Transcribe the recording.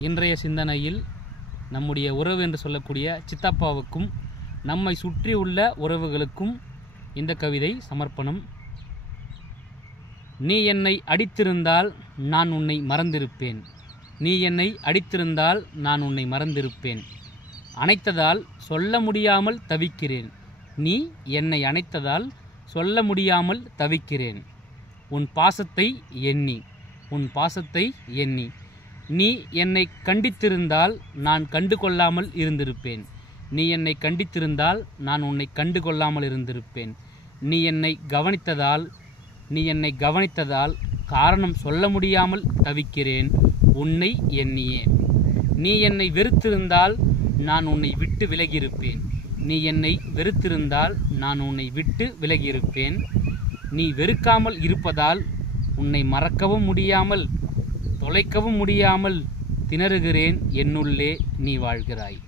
இன்றைய சிந்தனையில் நம்முடைய உறவு என்று சொல்லக்கூடிய சித்தப்பாவுக்கும் நம்மை சுற்றி உள்ள உறவுகளுக்கும் இந்த கவிதை சமர்ப்பணம். நீ என்னை அடித்திருந்தால் நான் உன்னை மறந்திருப்பேன். நீ என்னை அடித்திருந்தால் நான் உன்னை மறந்திருப்பேன். அணைத்ததால் சொல்ல முடியாமல் தவிக்கிறேன். நீ என்னை அணைத்ததால் சொல்ல முடியாமல் தவிக்கிறேன். உன் பாசத்தை எண்ணி, உன் பாசத்தை எண்ணி. நீ என்னை கண்டித்திருந்தால் நான் கண்டு கொள்ளாமல் இருந்திருப்பேன். நீ என்னை கண்டித்திருந்தால் நான் உன்னை கண்டு கொள்ளாமல் இருந்திருப்பேன். நீ என்னை கவனித்ததால் காரணம் சொல்ல முடியாமல் தவிக்கிறேன் உன்னை எண்ணியே. நீ என்னை வெறுத்திருந்தால் நான் உன்னை விட்டு விலகியிருப்பேன். நீ என்னை வெறுத்திருந்தால் நான் உன்னை விட்டு விலகியிருப்பேன். நீ வெறுக்காமல் இருப்பதால் உன்னை மறக்கவும் முடியாமல் தொலைக்கவும் முடியாமல் திணறுகிறேன். என்னுள்ளே நீ வாழ்கிறாய்.